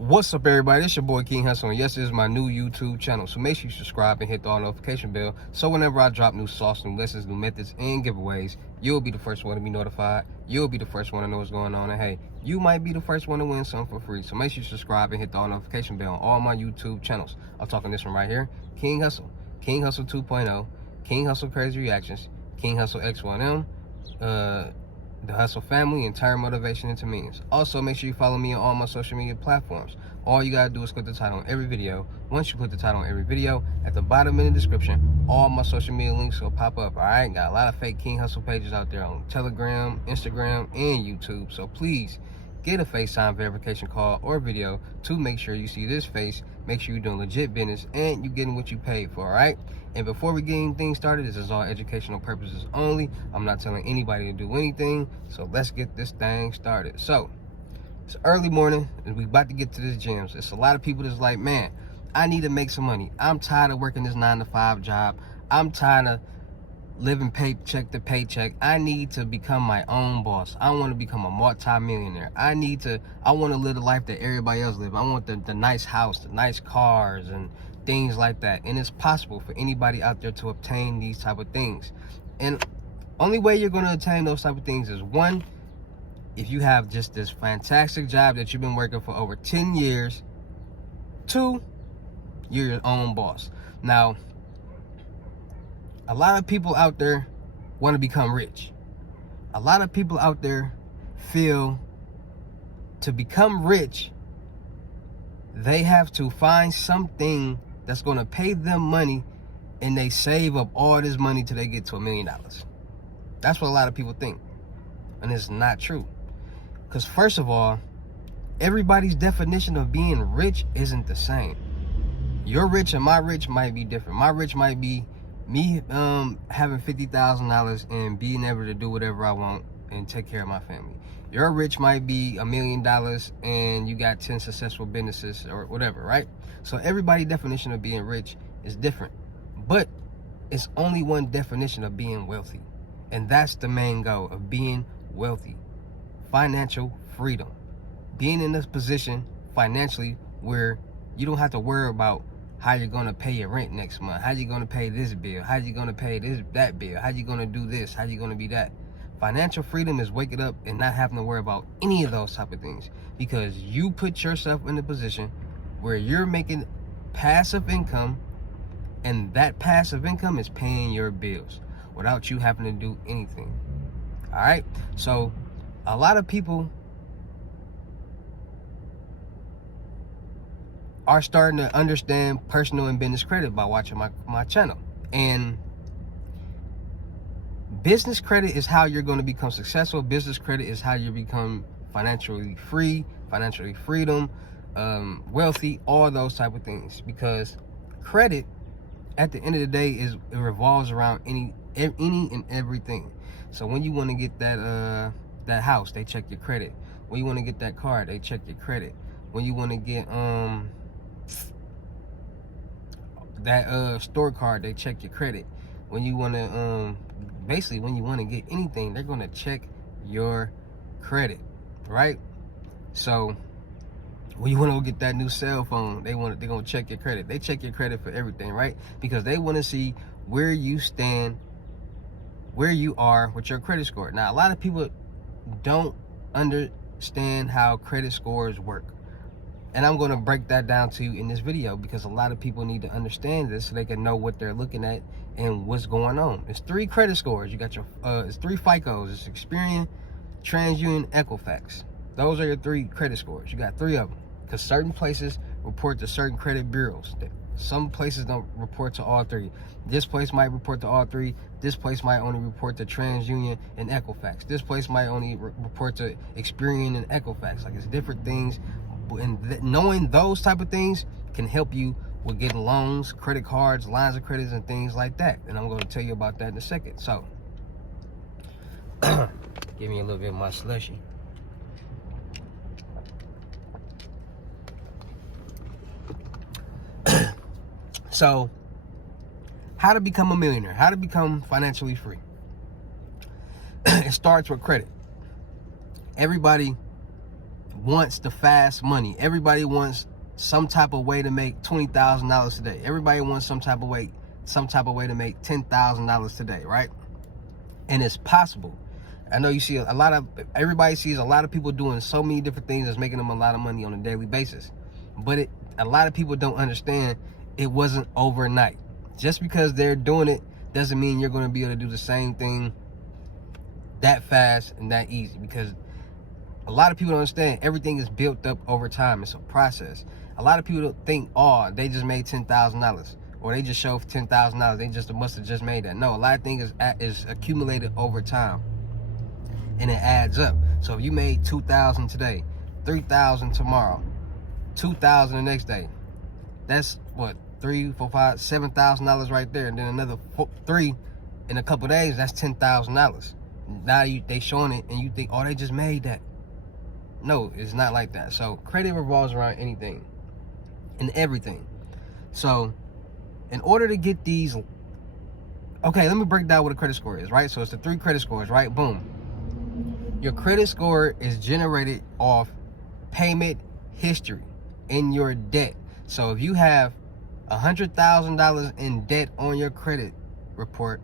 What's up, everybody? It's your boy King Hussle, and yes, this is my new YouTube channel. So make sure you subscribe and hit the all notification bell, so whenever I drop new sauce, new lessons, new methods, and giveaways, you'll be the first one to be notified. You'll be the first one to know what's going on, and hey, you might be the first one to win something for free. So make sure you subscribe and hit the all notification bell on all my YouTube channels. I'm talking this one right here, King Hussle, King Hussle 2.0, King Hussle Crazy Reactions, King Hussle X1M, the Hussle family, and turn motivation into millions. Also, make sure you follow me on all my social media platforms. All you gotta do is click the title on every video. Once you click the title on every video, at the bottom in the description, all my social media links will pop up. Alright, got a lot of fake King Hussle pages out there on Telegram, Instagram, and YouTube. So please get a FaceTime verification call or video to make sure you see this face. Make sure you're doing legit business and you're getting what you paid for, all right? And before we get anything started, this is all educational purposes only. I'm not telling anybody to do anything, so let's get this thing started. So, it's early morning, and we about to get to this gym. So it's a lot of people that's like, man, I need to make some money. I'm tired of working this 9-to-5 job. I'm tired of living paycheck to paycheck. I need to become my own boss. I want to become a multi-millionaire. I want to live the life that everybody else lives. I want the nice house, the nice cars, and things like that. And it's possible for anybody out there to obtain these type of things. And only way you're going to attain those type of things is, one, if you have just this fantastic job that you've been working for over 10 years. Two, you're your own boss. Now, a lot of people out there want to become rich. A lot of people out there feel to become rich, they have to find something that's going to pay them money, and they save up all this money till they get to $1 million. That's what a lot of people think. And it's not true. Because first of all, everybody's definition of being rich isn't the same. Your rich and my rich might be different. My rich might be me having $50,000 and being able to do whatever I want and take care of my family. Your rich might be $1 million and you got 10 successful businesses or whatever, right? So everybody's definition of being rich is different, but it's only one definition of being wealthy, and that's the main goal of being wealthy: financial freedom. Being in this position financially where you don't have to worry about how you're going to pay your rent next month, how you're going to pay this bill, how you're going to pay that bill, how you're going to do this, how you're going to be that. Financial freedom is waking up and not having to worry about any of those type of things, because you put yourself in a position where you're making passive income, and that passive income is paying your bills without you having to do anything. All right? So a lot of people are starting to understand personal and business credit by watching my channel. And business credit is how you're going to become successful. Business credit is how you become financially free, financially freedom, wealthy, all those type of things. Because credit, at the end of the day, it revolves around any and everything. So when you want to get that house, they check your credit. When you want to get that car, they check your credit. When you want to get that store card, they check your credit. When you want to basically when you want to get anything, they're going to check your credit, right? So when you want to go get that new cell phone, they're going to check your credit. They check your credit for everything, right? Because they want to see where you stand, where you are with your credit score. Now, a lot of people don't understand how credit scores work, and I'm going to break that down to you in this video, because a lot of people need to understand this so they can know what they're looking at and what's going on. It's 3 credit scores. You got your it's 3 FICOs. It's Experian, TransUnion, Equifax. Those are your 3 credit scores. You got 3 of them, because certain places report to certain credit bureaus. Some places don't report to all 3. This place might report to all 3. This place might only report to TransUnion and Equifax. This place might only report to Experian and Equifax. Like, it's different things. And knowing those type of things can help you with getting loans, credit cards, lines of credits, and things like that. And I'm going to tell you about that in a second. So, give me a little bit of my slushy. So, how to become a millionaire, how to become financially free. It starts with credit. Everybody wants the fast money. Everybody wants some type of way to make $20,000 today. Everybody wants some type of way to make $10,000 today, right? And it's possible. I know you see everybody sees a lot of people doing so many different things that's making them a lot of money on a daily basis. But a lot of people don't understand it wasn't overnight. Just because they're doing it doesn't mean you're going to be able to do the same thing that fast and that easy, because a lot of people don't understand everything is built up over time. It's a process. A lot of people don't think, oh, they just made $10,000 or they just showed $10,000. They must have just made that. No, a lot of things is accumulated over time, and it adds up. So if you made $2,000 today, $3,000 tomorrow, $2,000 the next day, that's what, $3, $4, $5, $7,000 right there, and then another $3 in a couple days. That's $10,000. Now they showing it, and you think, oh, they just made that. No, it's not like that. So credit revolves around anything and everything. So in order to get these, okay, let me break down what a credit score is, right? So it's the 3 credit scores, right? Boom. Your credit score is generated off payment history in your debt. So if you have $100,000 in debt on your credit report,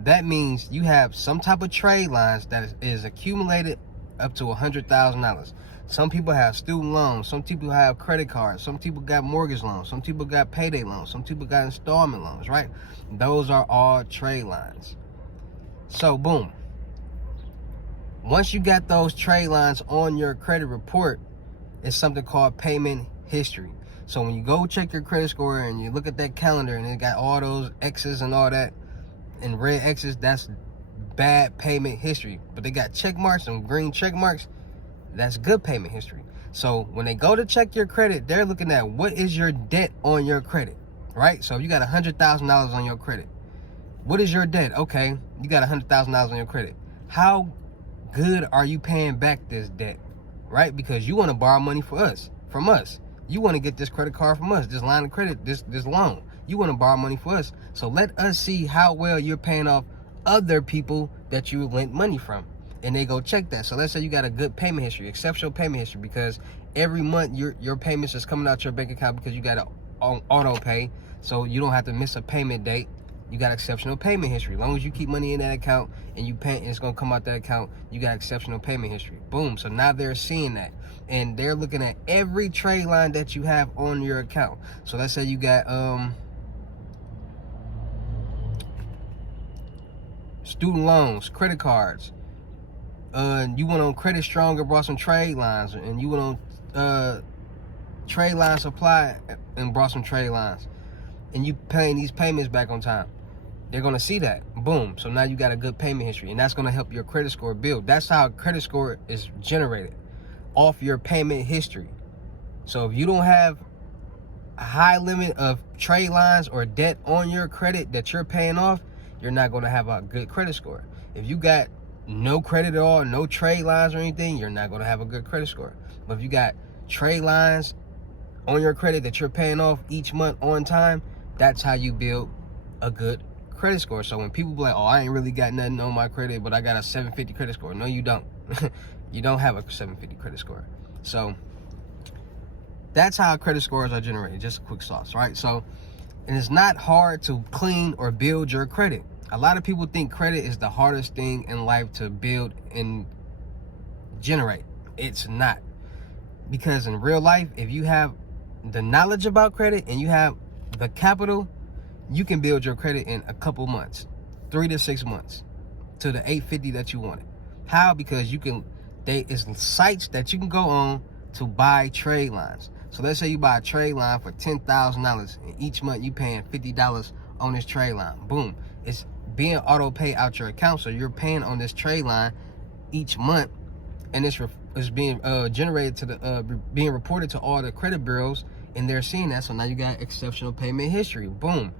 that means you have some type of trade lines that is accumulated up to $100,000. Some people have student loans. Some people have credit cards. Some people got mortgage loans. Some people got payday loans. Some people got installment loans, right? Those are all trade lines. So boom. Once you got those trade lines on your credit report, it's something called payment history. So when you go check your credit score and you look at that calendar and it got all those X's and all that, and red X's, that's bad payment history. But they got check marks and green check marks, that's good payment history. So when they go to check your credit, they're looking at what is your debt on your credit, right? So if you got $100,000 on your credit, what is your debt? Okay, you got $100,000 on your credit. How good are you paying back this debt, right? Because you want to borrow money from us. You want to get this credit card from us, this line of credit, this loan. You want to borrow money for us. So let us see how well you're paying off other people that you lent money from. And they go check that. So let's say you got a good payment history, exceptional payment history, because every month your payments is coming out your bank account because you got an auto pay. So you don't have to miss a payment date. You got exceptional payment history. As long as you keep money in that account and you pay, and it's going to come out that account, you got exceptional payment history. Boom. So now they're seeing that. And they're looking at every trade line that you have on your account. So let's say you got student loans, credit cards. You went on Credit Strong and brought some trade lines, and you went on trade line supply and brought some trade lines, and you paying these payments back on time. They're gonna see that. Boom. So now you got a good payment history, and that's gonna help your credit score build. That's how a credit score is generated, off your payment history. So if you don't have a high limit of trade lines or debt on your credit that you're paying off, you're not gonna have a good credit score. If you got no credit at all, no trade lines or anything, you're not gonna have a good credit score. But if you got trade lines on your credit that you're paying off each month on time, that's how you build a good credit score. So when people be like, oh, I ain't really got nothing on my credit, but I got a 750 credit score. No, you don't. You don't have a 750 credit score. So that's how credit scores are generated. Just a quick sauce, right? So, and it's not hard to clean or build your credit. A lot of people think credit is the hardest thing in life to build and generate. It's not. Because in real life, if you have the knowledge about credit and you have the capital, you can build your credit in a couple months, 3 to 6 months, to the 850 that you wanted. How? Because you can, it's sites that you can go on to buy trade lines. So let's say you buy a trade line for $10,000, and each month you paying $50 on this trade line. Boom. It's being auto pay out your account, so you're paying on this trade line each month, and it's being generated to the being reported to all the credit bureaus, and they're seeing that. So now you got exceptional payment history. Boom,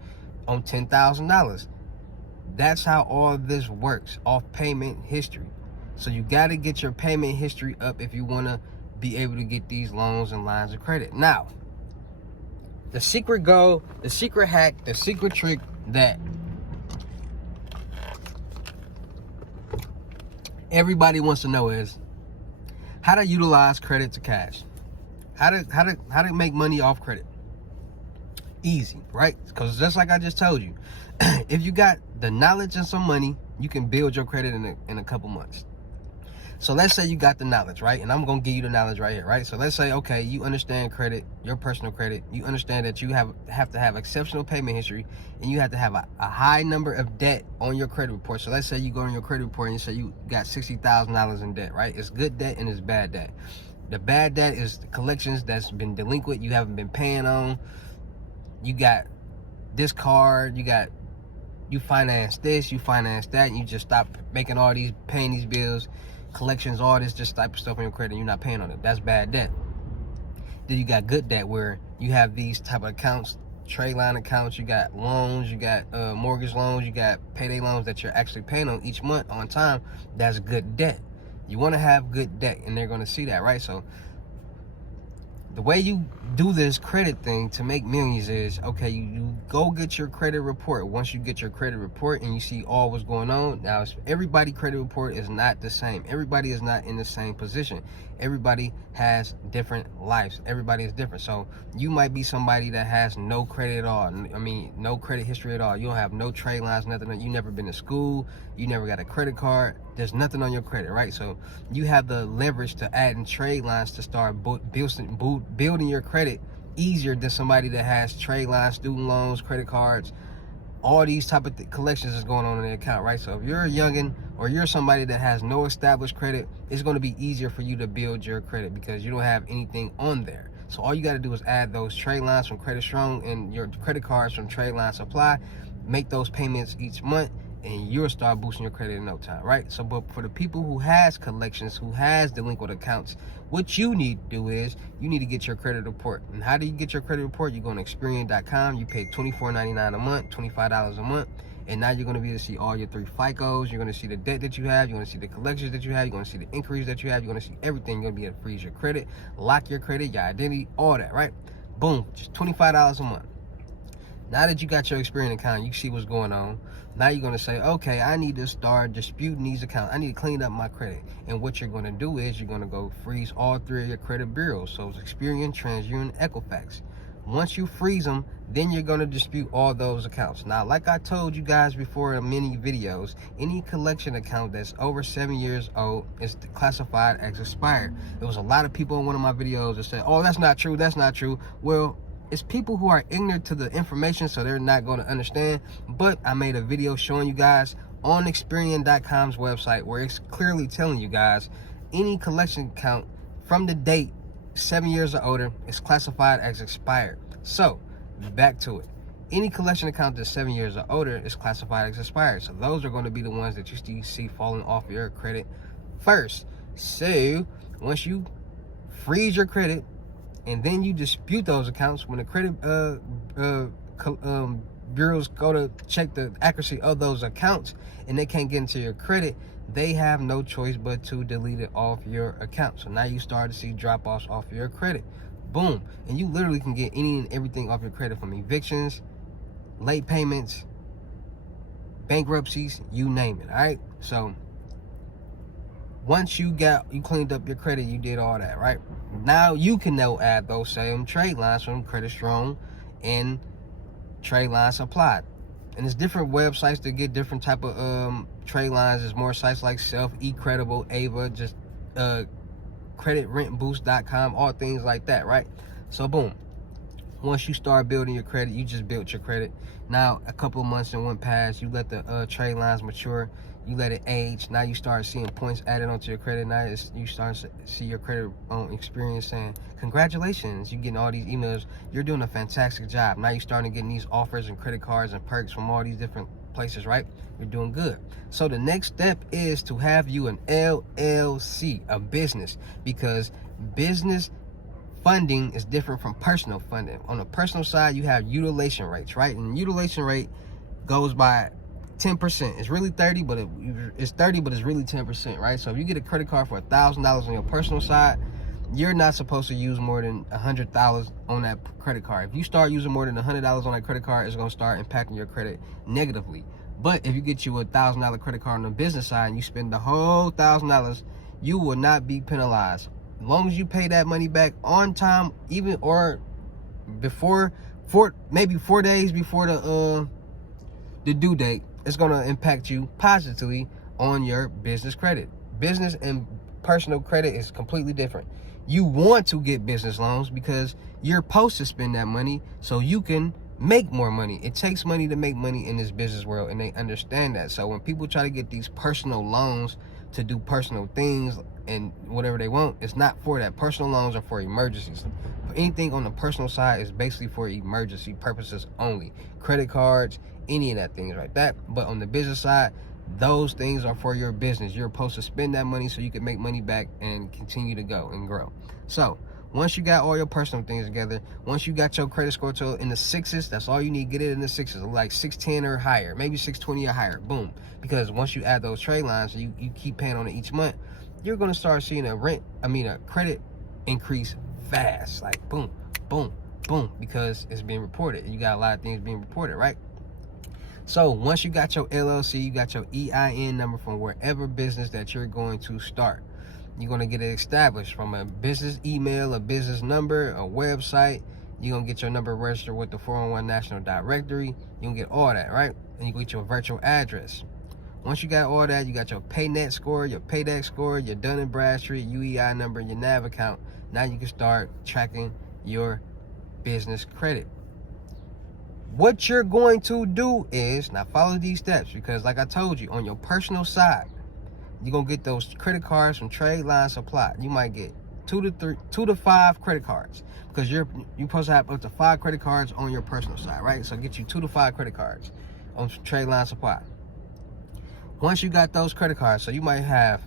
on $10,000. That's how all this works, off payment history. So you got to get your payment history up if you want to be able to get these loans and lines of credit. Now, the secret goal, the secret hack, the secret trick that everybody wants to know is, How to utilize credit to cash. How to make money off credit. Easy, right? Because just like I just told you, if you got the knowledge and some money, you can build your credit in a couple months. So let's say you got the knowledge, right? And I'm going to give you the knowledge right here, right? So let's say, okay, you understand credit, your personal credit. You understand that you have to have exceptional payment history, and you have to have a high number of debt on your credit report. So let's say you go on your credit report and you say you got $60,000 in debt, right? It's good debt and it's bad debt. The bad debt is the collections that's been delinquent, you haven't been paying on. You got this card, you finance this, you finance that, and you just stop paying these bills, collections, all this just type of stuff on your credit, and you're not paying on it. That's bad debt. Then you got good debt, where you have these type of accounts, trade line accounts, you got loans, you got mortgage loans, you got payday loans that you're actually paying on each month on time. That's good debt. You want to have good debt, and they're going to see that, right? So the way you do this credit thing to make millions is, okay, you go get your credit report. Once you get your credit report and you see all what's going on, now everybody credit report is not the same. Everybody is not in the same position. Everybody has different lives. Everybody is different. So you might be somebody that has no credit at all. I mean, no credit history at all. You don't have no trade lines, nothing. You never been to school. You never got a credit card. There's nothing on your credit, right? So you have the leverage to add in trade lines to start building your credit easier than somebody that has trade lines, student loans, credit cards, all these type of collections is going on in the account, right? So if you're a youngin' or you're somebody that has no established credit, it's going to be easier for you to build your credit because you don't have anything on there. So all you got to do is add those trade lines from Credit Strong and your credit cards from Trade Line Supply, make those payments each month, and you'll start boosting your credit in no time, right? So, but for the people who has collections, who has delinquent accounts, what you need to do is you need to get your credit report. And how do you get your credit report? You go on Experian.com. You pay $24.99 a month, $25 a month, and now you're going to be able to see all your 3 FICOs. You're going to see the debt that you have. You're going to see the collections that you have. You're going to see the inquiries that you have. You're going to see everything. You're going to be able to freeze your credit, lock your credit, your identity, all that, right? Boom, just $25 a month. Now that you got your Experian account, you see what's going on. Now you're going to say, okay, I need to start disputing these accounts. I need to clean up my credit. And what you're going to do is you're going to go freeze all 3 of your credit bureaus. So it's Experian, TransUnion, Equifax. Once you freeze them, then you're going to dispute all those accounts. Now, like I told you guys before in many videos, any collection account that's over 7 years old is classified as expired. There was a lot of people in one of my videos that said, oh, that's not true, that's not true. Well, it's people who are ignorant to the information, so they're not going to understand. But I made a video showing you guys on Experian.com's website where it's clearly telling you guys any collection account from the date 7 years or older is classified as expired. So back to it. Any collection account that's 7 years or older is classified as expired. So those are going to be the ones that you see falling off your credit first. So once you freeze your credit, and then you dispute those accounts, when the credit bureaus go to check the accuracy of those accounts and they can't get into your credit, they have no choice but to delete it off your account. So now you start to see drop-offs off your credit. Boom. And you literally can get any and everything off your credit, from evictions, late payments, bankruptcies, you name it. All right. So once you cleaned up your credit, you did all that, right? Now you can now add those same trade lines from Credit Strong and Trade Line Supply. And there's different websites to get different type of trade lines. There's more sites like Self, eCredible, Ava, just CreditRentBoost.com, all things like that, right? So boom. Once you start building your credit, you just built your credit. Now a couple of months and went past, you let the trade lines mature, you let it age. Now you start seeing points added onto your credit. Now you start to see your credit experience saying, congratulations, you're getting all these emails, you're doing a fantastic job. Now you're starting getting these offers and credit cards and perks from all these different places, right? You're doing good. So the next step is to have you an LLC, a business, because business funding is different from personal funding. On the personal side, you have utilization rates, right? And utilization rate goes by 10%. It's really 30, but it's 30, but it's really 10%, right? So if you get a credit card for $1,000 on your personal side, you're not supposed to use more than $100 on that credit card. If you start using more than $100 on that credit card, it's going to start impacting your credit negatively. But if you get you a $1,000 credit card on the business side and you spend the whole $1,000, you will not be penalized. As long as you pay that money back on time, even or before maybe 4 days before the due date, it's gonna impact you positively on your business credit. Business and personal credit is completely different. You want to get business loans because you're supposed to spend that money so you can make more money. It takes money to make money in this business world, and they understand that. So when people try to get these personal loans to do personal things and whatever they want, it's not for that. Personal loans are for emergencies. Anything on the personal side is basically for emergency purposes only. Credit cards, any of that things like that. But on the business side, those things are for your business. You're supposed to spend that money so you can make money back and continue to go and grow. So once you got all your personal things together, once you got your credit score to in the 6s, that's all you need. Get it in the 6s, like 610 or higher, maybe 620 or higher. Boom. Because once you add those trade lines, you keep paying on it each month, you're gonna start seeing a credit increase fast. Like boom, boom, boom, because it's being reported. You got a lot of things being reported, right? So once you got your LLC, you got your EIN number from wherever business that you're going to start. You're going to get it established from a business email, a business number, a website. You're going to get your number registered with the 401 National Directory. You're going to get all that, right? And you get your virtual address. Once you got all that, you got your PayNet score, your PayDex score, your Dun & Bradstreet, UEI number, your NAV account. Now you can start tracking your business credit. What you're going to do is, now follow these steps, because like I told you, on your personal side, you're going to get those credit cards from Trade Line Supply. You might get 2 to 5 credit cards, because you're supposed to have up to 5 credit cards on your personal side, right? So get you 2 to 5 credit cards on Trade Line Supply. Once you got those credit cards, so you might have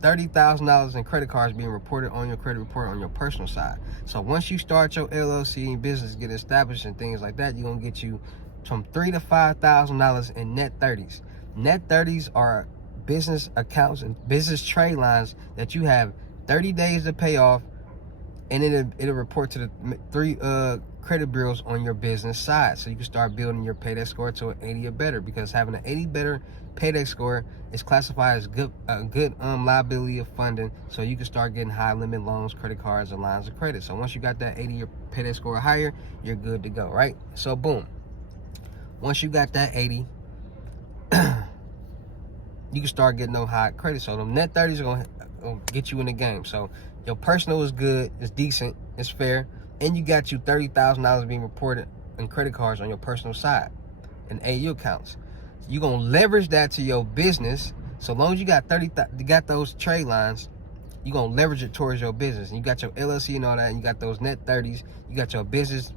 $30,000 in credit cards being reported on your credit report on your personal side. So once you start your LLC and business get established and things like that, you're gonna get you from $3,000 to $5,000 in net 30s. Net 30s are business accounts and business trade lines that you have 30 days to pay off, and it'll report to the 3 credit bureaus on your business side, so you can start building your PayDex score to an 80 or better, because having an 80 better PayDex score is classified as good liability of funding, so you can start getting high limit loans, credit cards, and lines of credit. So once you got that 80 or PayDex score or higher, you're good to go, right? So boom, once you got that 80, you can start getting no high credit. So them net 30s are gonna get you in the game. So your personal is good, it's decent, it's fair, and you got you $30,000 being reported in credit cards on your personal side and AU accounts. You're gonna leverage that to your business. So long as you got you got those trade lines, you're gonna leverage it towards your business. And you got your LLC and all that, and you got those net 30s, you got your business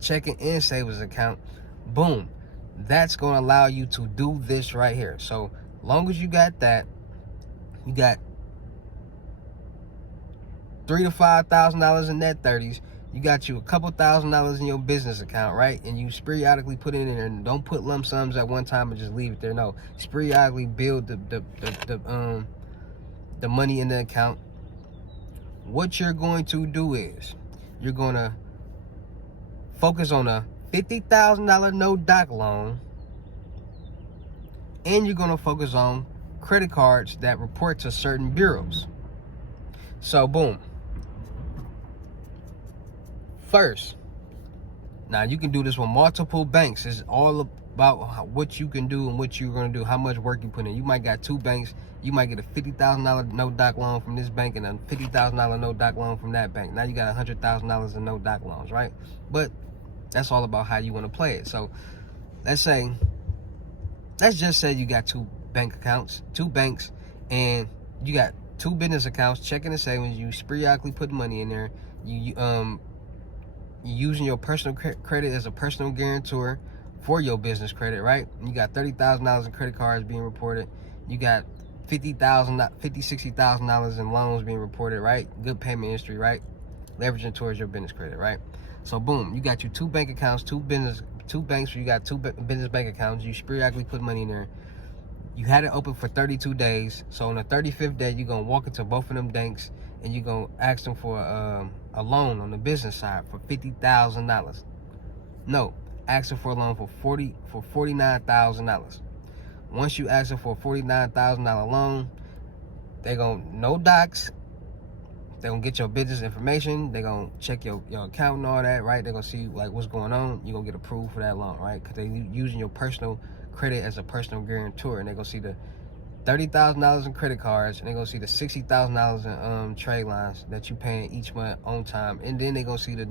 checking and savings account. Boom. That's gonna allow you to do this right here. So long as you got that, you got $3,000 to $5,000 in net 30s. You got you a couple $1,000s in your business account, right? And you periodically put it in there, and don't put lump sums at one time and just leave it there. No, periodically build the money in the account. What you're going to do is you're gonna focus on a $50,000 no doc loan, and you're gonna focus on credit cards that report to certain bureaus. So boom. First, now you can do this with multiple banks. It's all about what you can do and what you're going to do, how much work you put in. You might got 2 banks. You might get a $50,000 no doc loan from this bank and a $50,000 no doc loan from that bank. Now you got $100,000 in no doc loans, right? But that's all about how you want to play it. So let's just say you got 2 bank accounts, 2 banks, and you got 2 business accounts, checking and savings. You periodically put money in there. You using your personal credit as a personal guarantor for your business credit, right? You got $30,000 in credit cards being reported. You got $60,000 in loans being reported, right? Good payment history, right? Leveraging towards your business credit, right? So boom, you got your 2 bank accounts, 2 banks where you got 2 business bank accounts. You periodically put money in there. You had it open for 32 days. So on the 35th day, you're going to walk into both of them banks and you're going to ask them for a loan on the business side for $50,000. No, ask them for a loan for $49,000. Once you ask them for a $49,000 loan, they're going to no docs, They're gonna get your business information. They're gonna check your account and all that, right? They're gonna see like what's going on. You're gonna get approved for that loan, right? Because they're using your personal credit as a personal guarantor, and they're gonna see the $30,000 in credit cards, and they're gonna see the $60,000 in trade lines that you paying each month on time, and then they're gonna see the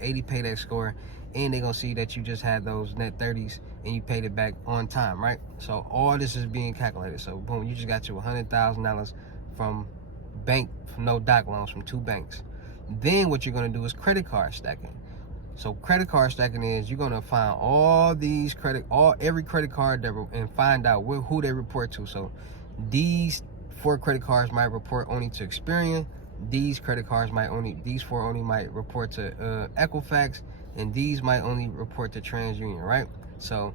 80 payback score, and they're gonna see that you just had those net 30s and you paid it back on time, right? So all this is being calculated. So boom, you just got you $100,000 from no doc loans from 2 banks. Then what you're gonna do is credit card stacking. So credit card stacking is you're gonna find all these every credit card and find out who they report to. So these 4 credit cards might report only to Experian. These 4 only might report to Equifax, and these might only report to TransUnion, right? So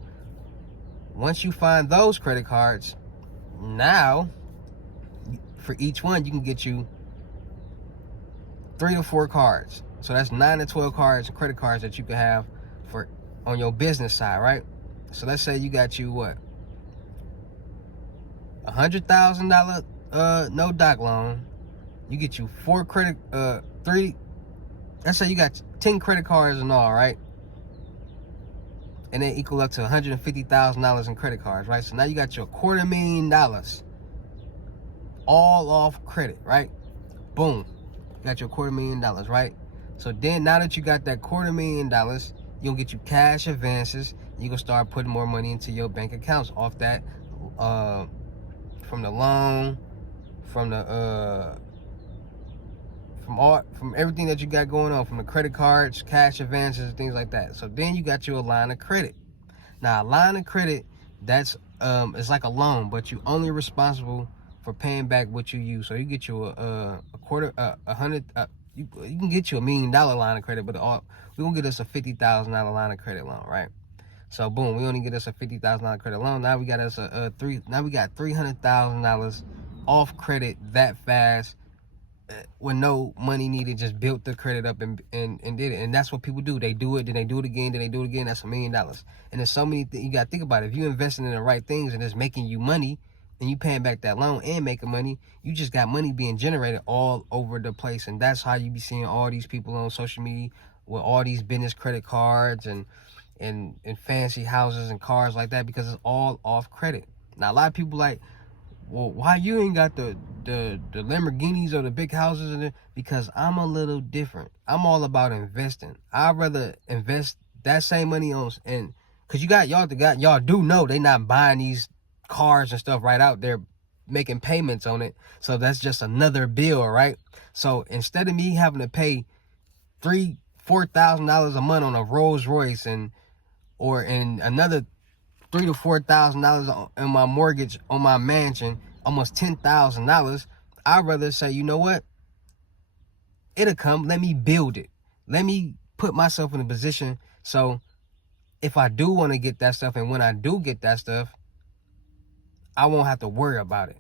once you find those credit cards, now for each one you can get you 3 to 4 cards. So that's 9 to 12 cards, credit cards that you can have on your business side, right? So let's say you got you what, $100,000 no doc loan. You get you 3. Let's say you got 10 credit cards and all, right? And they equal up to $150,000 in credit cards, right? So now you got your $250,000 all off credit, right? Boom, you got your $250,000, right? So then now that you got that $250,000, you'll get you cash advances. You're gonna start putting more money into your bank accounts off that, from the loan, from everything that you got going on, from the credit cards, cash advances, and things like that. So then you got you a line of credit. Now a line of credit, that's it's like a loan, but you only responsible for paying back what you use. So you get you you can get you $1 million line of credit, but we gonna get us a $50,000 line of credit loan, right? So boom, we only get us a $50,000 credit loan. Now we got us now we got $300,000 off credit that fast, with no money needed. Just built the credit up and did it. And that's what people do. They do it, then they do it again, then they do it again. That's $1 million. And there's so many things you gotta think about. If you investing in the right things and it's making you money, and you paying back that loan and making money, you just got money being generated all over the place. And that's how you be seeing all these people on social media with all these business credit cards and fancy houses and cars like that, because it's all off credit. Now a lot of people like, well, why you ain't got the Lamborghinis or the big houses in it? Because I'm a little different. I'm all about investing. I'd rather invest that same money on, and because y'all do know they not buying these cars and stuff right out there, making payments on it. So that's just another bill, right? So instead of me having to pay $4,000 a month on a Rolls Royce or another $3,000 to $4,000 in my mortgage on my mansion, almost $10,000, I'd rather say, you know what? It'll come. Let me build it. Let me put myself in a position so if I do want to get that stuff, and when I do get that stuff, I won't have to worry about it.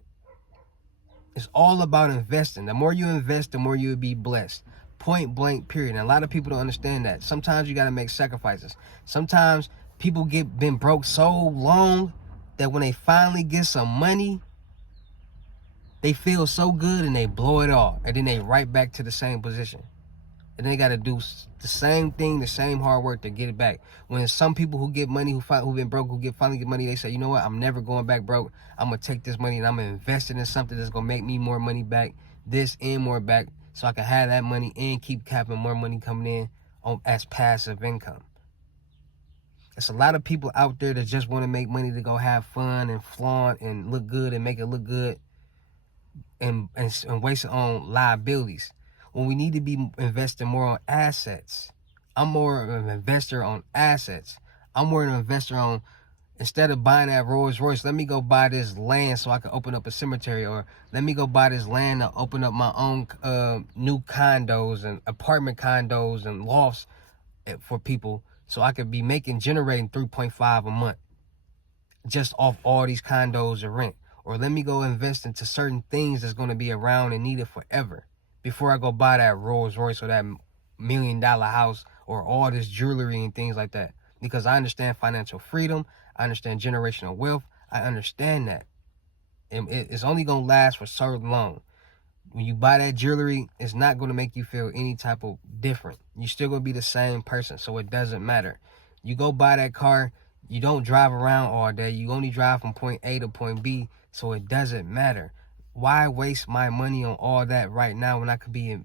It's all about investing. The more you invest, the more you'll be blessed. Point blank, period. And a lot of people don't understand that. Sometimes you got to make sacrifices. Sometimes people been broke so long that when they finally get some money, they feel so good and they blow it all. And then they right back to the same position. And they got to do the same thing, the same hard work to get it back. When there's some people who get money, who been broke, finally get money, they say, you know what, I'm never going back broke. I'm going to take this money and I'm going to invest it in something that's going to make me more money back, this and more back, so I can have that money and keep having more money coming in as passive income. There's a lot of people out there that just want to make money to go have fun and flaunt and look good and make it look good and waste it on liabilities, when we need to be investing more on assets. I'm more of an investor on assets. I'm more of an investor on, instead of buying that Rolls Royce, let me go buy this land so I can open up a cemetery, or let me go buy this land to open up my own new condos and apartment condos and lofts for people, so I could be generating 3.5 a month just off all these condos or rent. Or let me go invest into certain things that's going to be around and needed forever before I go buy that Rolls Royce or that $1 million house or all this jewelry and things like that. Because I understand financial freedom. I understand generational wealth. I understand that. And it's only going to last for so long. When you buy that jewelry, it's not going to make you feel any type of different. You're still going to be the same person, so it doesn't matter. You go buy that car, you don't drive around all day. You only drive from point A to point B, so it doesn't matter. Why waste my money on all that right now when I could be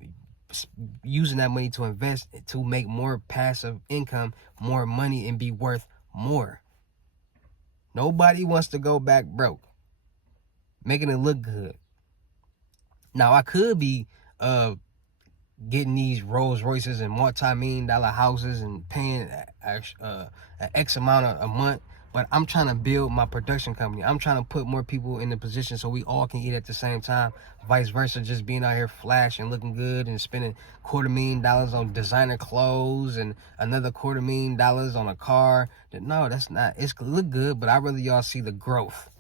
using that money to invest, to make more passive income, more money, and be worth more? Nobody wants to go back broke, making it look good. Now, I could be getting these Rolls Royces and multi-million-dollar houses and paying an X amount a month, but I'm trying to build my production company. I'm trying to put more people in the position so we all can eat at the same time. Vice versa, just being out here flashing, looking good, and spending $250,000 on designer clothes and another $250,000 on a car. No, that's not. It's look good, but I'd rather y'all see the growth.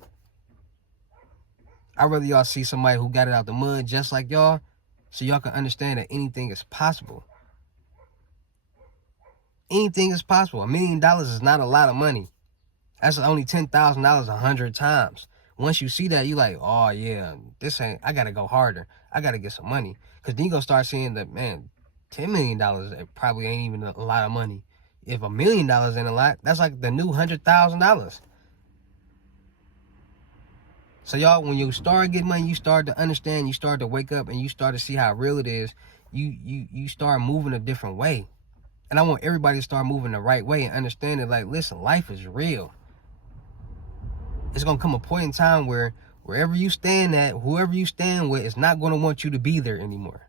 I'd rather y'all see somebody who got it out the mud just like y'all, so y'all can understand that anything is possible. Anything is possible. $1 million is not a lot of money. That's only $10,000 100 times. Once you see that, you like, oh yeah, this ain't, I gotta go harder. I gotta get some money. Because then you gonna start seeing that, man, $10 million probably ain't even a lot of money. If $1 million ain't a lot, that's like the new $100,000. So y'all, when you start getting money, you start to understand, you start to wake up, and you start to see how real it is. You start moving a different way. And I want everybody to start moving the right way and understand that, like, listen, life is real. It's going to come a point in time where wherever you stand at, whoever you stand with is not going to want you to be there anymore.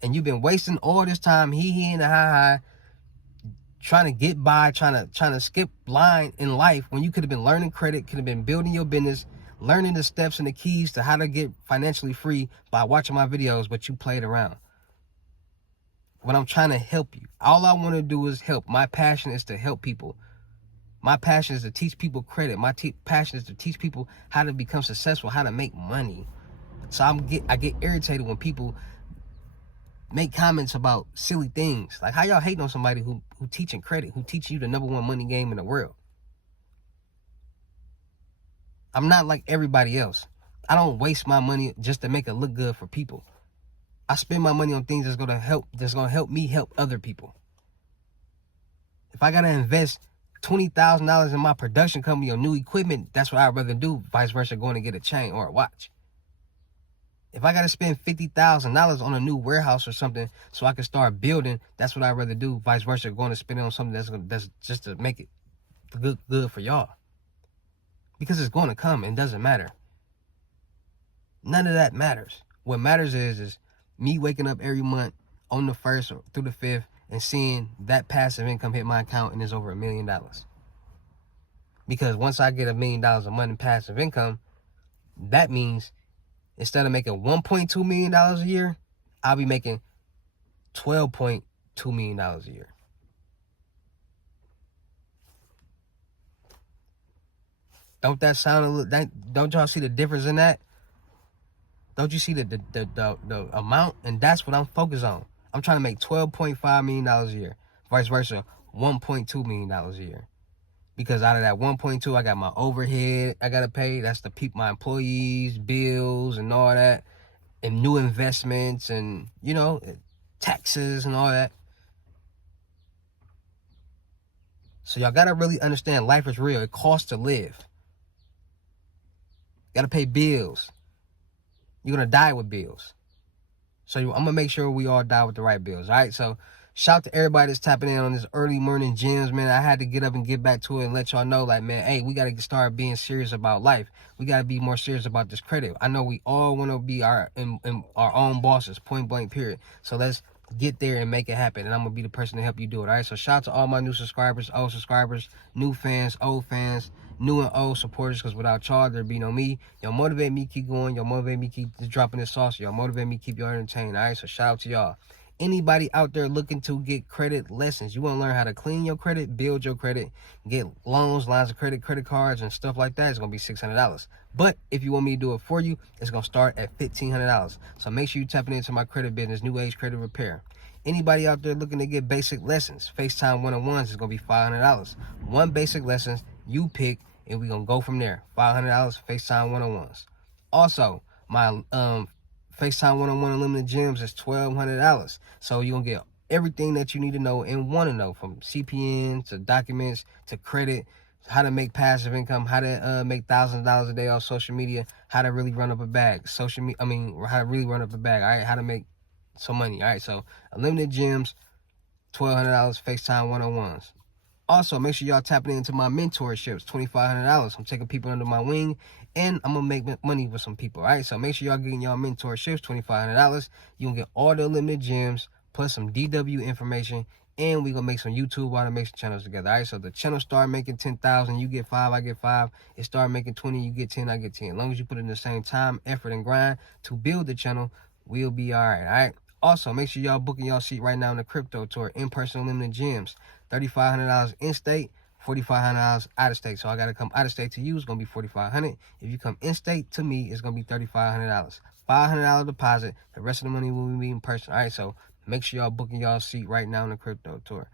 And you've been wasting all this time, and the hi, trying to get by, trying to skip line in life when you could have been learning credit, could have been building your business, learning the steps and the keys to how to get financially free by watching my videos, but you played around. When I'm trying to help you, all I want to do is help. My passion is to help people. My passion is to teach people credit. My passion is to teach people how to become successful, how to make money. So I get irritated when people make comments about silly things. Like, how y'all hating on somebody who teaching credit, who teaching you the #1 money game in the world? I'm not like everybody else. I don't waste my money just to make it look good for people. I spend my money on things that's gonna help me help other people. If I gotta invest $20,000 in my production company on new equipment, that's what I'd rather do. Vice versa, going to get a chain or a watch. If I gotta spend $50,000 on a new warehouse or something so I can start building, that's what I'd rather do. Vice versa, going to spend it on something that's just to make it good for y'all. Because it's going to come, and it doesn't matter. None of that matters. What matters is me waking up every month on the 1st or through the 5th and seeing that passive income hit my account, and it's over $1 million. Because once I get $1 million a month in passive income, that means instead of making $1.2 million a year, I'll be making $12.2 million a year. Don't that sound a little? Don't y'all see the difference in that? Don't you see the amount? And that's what I'm focused on. I'm trying to make $12.5 million a year. Vice versa, $1.2 million a year. Because out of that 1.2, I got my overhead I gotta pay. That's to keep my employees, bills, and all that, and new investments, and taxes and all that. So y'all gotta really understand, life is real. It costs to live. Gotta pay bills. You're gonna die with bills. So I'm gonna make sure we all die with the right bills. All right. So shout out to everybody that's tapping in on this early morning gems, man. I had to get up and get back to it and let y'all know, like, man, hey, we gotta start being serious about life. We gotta be more serious about this credit. I know we all want to be our own bosses, point blank, period. So let's get there and make it happen. And I'm gonna be the person to help you do it. All right. So shout out to all my new subscribers, old subscribers, new fans, old fans, new and old supporters, because without y'all, there'd be no me. Y'all motivate me, keep going. Y'all motivate me, keep dropping this sauce. Y'all motivate me, keep y'all entertained. All right. So shout out to y'all. Anybody out there looking to get credit lessons, you want to learn how to clean your credit, build your credit, get loans, lines of credit, credit cards, and stuff like that, it's going to be $600. But if you want me to do it for you, it's going to start at $1,500. So make sure you tapping into my credit business, New Age Credit Repair. Anybody out there looking to get basic lessons, FaceTime one-on-ones is going to be $500. One basic lesson, you pick, and we're going to go from there. $500, FaceTime one-on-ones. Also, my FaceTime one-on-one unlimited gems is $1,200. So you're going to get everything that you need to know and want to know, from CPN to documents to credit, how to make passive income, how to make thousands of dollars a day on social media, how to really run up a bag, how to really run up a bag, all right, how to make some money, all right. So unlimited gems, $1,200, FaceTime one-on-ones. Also, make sure y'all tapping into my mentorships, $2,500. I'm taking people under my wing, and I'm going to make money with some people, all right? So make sure y'all getting y'all mentorships, $2,500. You're going to get all the unlimited gems, plus some DW information, and we're going to make some YouTube automation channels together, all right? So the channel start making 10,000, you get 5, I get 5. It start making 20, you get 10, I get 10. As long as you put in the same time, effort, and grind to build the channel, we'll be all right? Also, make sure y'all booking y'all seat right now in the crypto tour, in-person unlimited gems. $3,500 in-state, $4,500 out-of-state. So I got to come out-of-state to you, it's going to be $4,500. If you come in-state to me, it's going to be $3,500. $500 deposit. The rest of the money will be in person. All right, so make sure y'all booking y'all seat right now in the crypto tour.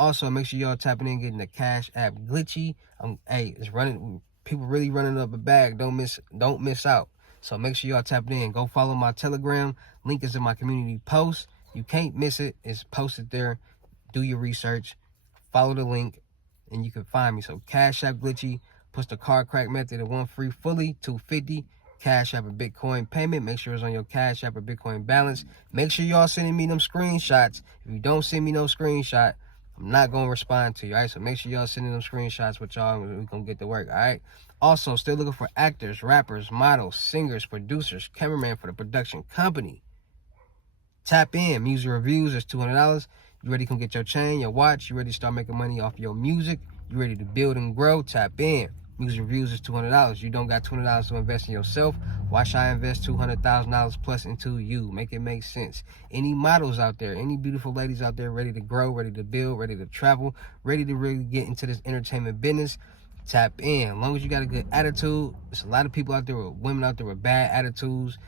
Also, make sure y'all tapping in, getting the Cash App glitchy. Hey, it's running. People really running up a bag. Don't miss out. So make sure y'all tapping in. Go follow my Telegram. Link is in my community post. You can't miss it. It's posted there. Do your research. Follow the link, and you can find me. So Cash App glitchy, push the card crack method at 1 free fully, 250. Cash App a Bitcoin payment. Make sure it's on your Cash App or Bitcoin balance. Make sure y'all sending me them screenshots. If you don't send me no screenshot, I'm not going to respond to you, all right? So make sure y'all sending them screenshots with y'all, and we're going to get to work, all right? Also, still looking for actors, rappers, models, singers, producers, cameraman for the production company. Tap in. Music reviews is $200. You ready to come get your chain, your watch? You ready to start making money off your music? You ready to build and grow? Tap in. Music reviews is $200. You don't got $200 to invest in yourself. Why should I invest $200,000 plus into you? Make it make sense. Any models out there, any beautiful ladies out there ready to grow, ready to build, ready to travel, ready to really get into this entertainment business? Tap in. As long as you got a good attitude. There's a lot of people out there, with women out there with bad attitudes.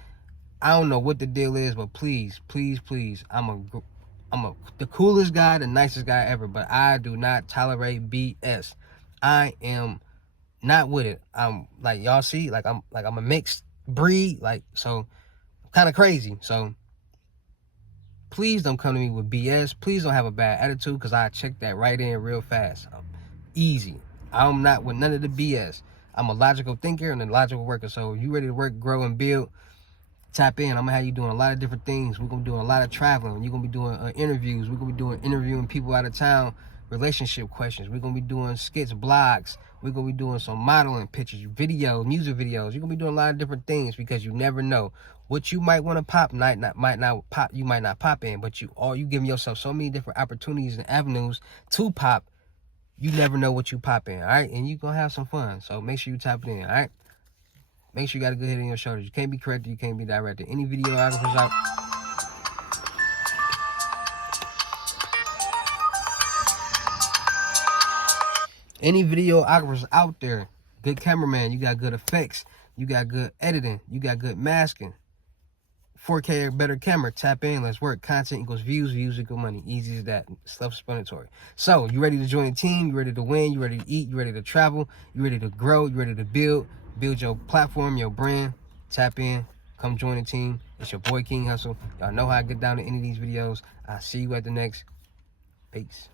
I don't know what the deal is, but please, please, please, I'm the coolest guy, the nicest guy ever, but I do not tolerate BS. I am not with it. I'm like, y'all see, like I'm a mixed breed, like, so kind of crazy. So please don't come to me with BS. Please don't have a bad attitude, because I check that right in real fast. Easy. I'm not with none of the BS. I'm a logical thinker and a logical worker. So if you ready to work, grow, and build, tap in. I'm going to have you doing a lot of different things. We're going to be doing a lot of traveling. You're going to be doing interviews. We're going to be interviewing people out of town, relationship questions. We're going to be doing skits, blogs. We're going to be doing some modeling, pictures, videos, music videos. You're going to be doing a lot of different things, because you never know what you might want to pop, might not pop. You might not pop in, but you giving yourself so many different opportunities and avenues to pop. You never know what you pop in, all right? And you're going to have some fun. So make sure you tap it in, all right? Make sure you got a good head on your shoulders. You can't be corrected. You can't be directed. Any videographers out... Any videographers out there, good cameraman, you got good effects, you got good editing, you got good masking, 4K or better camera, tap in, let's work. Content equals views, views equal money. Easy as that. Self-explanatory. So, you ready to join a team? You ready to win? You ready to eat? You ready to travel? You ready to grow? You ready to build? Build your platform, your brand. Tap in. Come join the team. It's your boy King Hussle. Y'all know how I get down to any of these videos. I'll see you at the next. Peace.